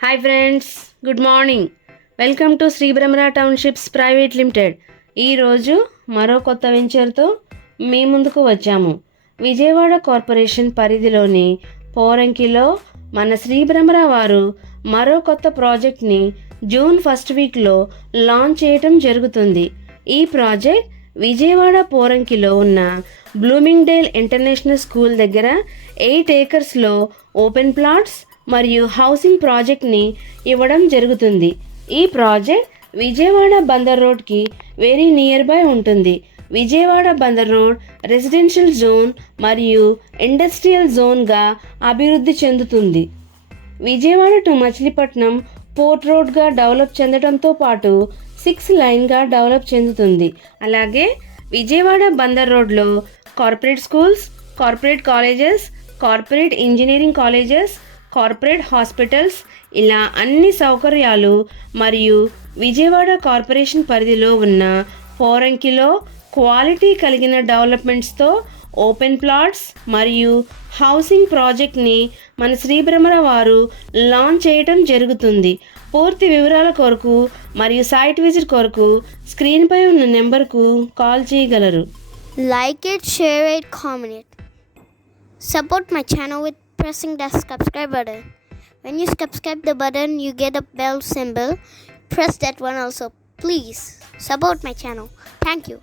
Hi friends, good morning. Welcome to Shri Brahmara townships private limited. ఈరోజు మరో కొత్త వెంచర్తో మీ ముందుకు వచ్చాము. విజయవాడ కార్పొరేషన్ పరిధిలోని పోరంకిలో మన శ్రీ బ్రహ్మరా వారు మరో కొత్త ప్రాజెక్ట్ని జూన్ ఫస్ట్ వీక్లో లాంచ్ చేయటం జరుగుతుంది. ఈ ప్రాజెక్ట్ విజయవాడ పోరంకిలో ఉన్న బ్లూమింగ్డేల్ ఇంటర్నేషనల్ స్కూల్ దగ్గర 8 ఏకర్స్లో ఓపెన్ ప్లాట్స్ మరియు హౌసింగ్ ప్రాజెక్ట్ని ఇవ్వడం జరుగుతుంది. ఈ ప్రాజెక్ట్ విజయవాడ బందర్ రోడ్కి వెరీ నియర్ బై ఉంటుంది. Vijayawada Bandar road residential zone మరియు ఇండస్ట్రియల్ జోన్గా అభివృద్ధి చెందుతుంది. విజయవాడ టు మచిలీపట్నం పోర్ట్ రోడ్గా డెవలప్ చెందడంతో పాటు 6 లైన్గా డెవలప్ చెందుతుంది. అలాగే విజయవాడ బందర్ రోడ్లో corporate schools, corporate colleges, corporate engineering colleges, corporate hospitals ఇలా అన్ని సౌకర్యాలు మరియు విజయవాడ కార్పొరేషన్ పరిధిలో ఉన్న పోరంకిలో క్వాలిటీ కలిగిన డెవలప్మెంట్స్తో ఓపెన్ ప్లాట్స్ మరియు హౌసింగ్ ప్రాజెక్ట్ని మన శ్రీ బ్రహ్మరా వారు లాంచ్ చేయటం జరుగుతుంది. పూర్తి వివరాల కొరకు మరియు సైట్ విజిట్ కొరకు స్క్రీన్పై ఉన్న నెంబర్కు కాల్ చేయగలరు. Like it, share it, comment it. Support my channel with pressing the subscribe button. When you subscribe the button, you get a bell symbol. Press that one also. Please support my channel. Thank you.